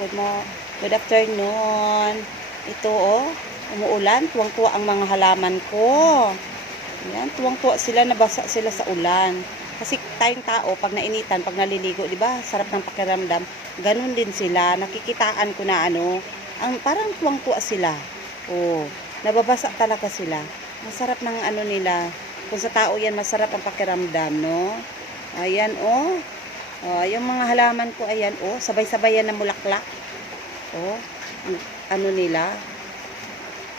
Good afternoon. Ito umuulan. Tuwang-tuwa ang mga halaman ko. Ayan, tuwang-tuwa sila, nabasa sila sa ulan. Kasi tayong tao, pag nainitan, pag naliligo, di ba, sarap ng pakiramdam. Ganun din sila. Nakikitaan ko na parang tuwang-tuwa sila. Nababasa talaga sila. Masarap ng nila. Kung sa tao yan, masarap ang pakiramdam, no? Ayan, yung mga halaman ko, ayan, sabay-sabay yan na mulaklak. Nila.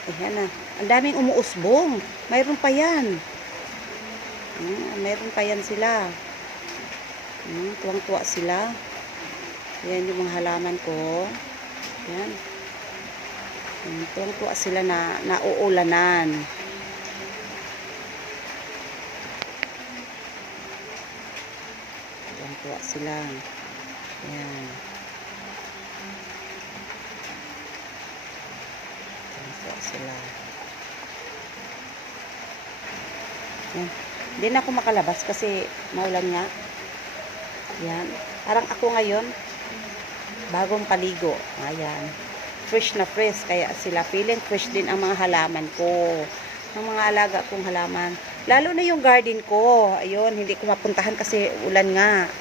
Ayan na. Ang daming umuusbong. Mayroon pa yan. Mayroon pa yan sila. Tuwang-tuwa sila. Ayan yung mga halaman ko. Ayan. Tuwang-tuwa sila na nauulanan. Tuwang-tuwa sila. Ayan. Tuwang-tuwa sila. Ayan. Hindi na ako makalabas kasi maulan nga. Ayan. Parang ako ngayon, bagong paligo. Ayan. Fresh na fresh. Kaya sila feeling fresh din ang mga halaman ko. Ang mga alaga kong halaman. Lalo na yung garden ko. Ayun, hindi ko mapuntahan kasi ulan nga.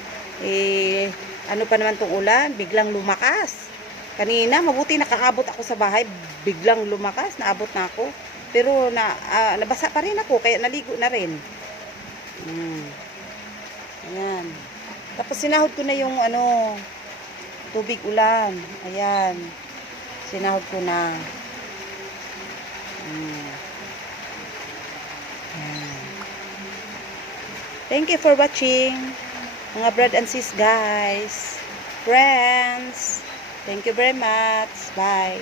Ano pa naman tong ulan? Biglang lumakas. Kanina, mabuti nakaabot ako sa bahay. Biglang lumakas. Naabot na ako. Pero nabasa pa rin ako. Kaya naligo na rin. Ayan. Tapos sinahod ko na yung tubig ulan. Ayan. Sinahod ko na. Thank you for watching. Mga brad and sis guys. Friends. Thank you very much. Bye.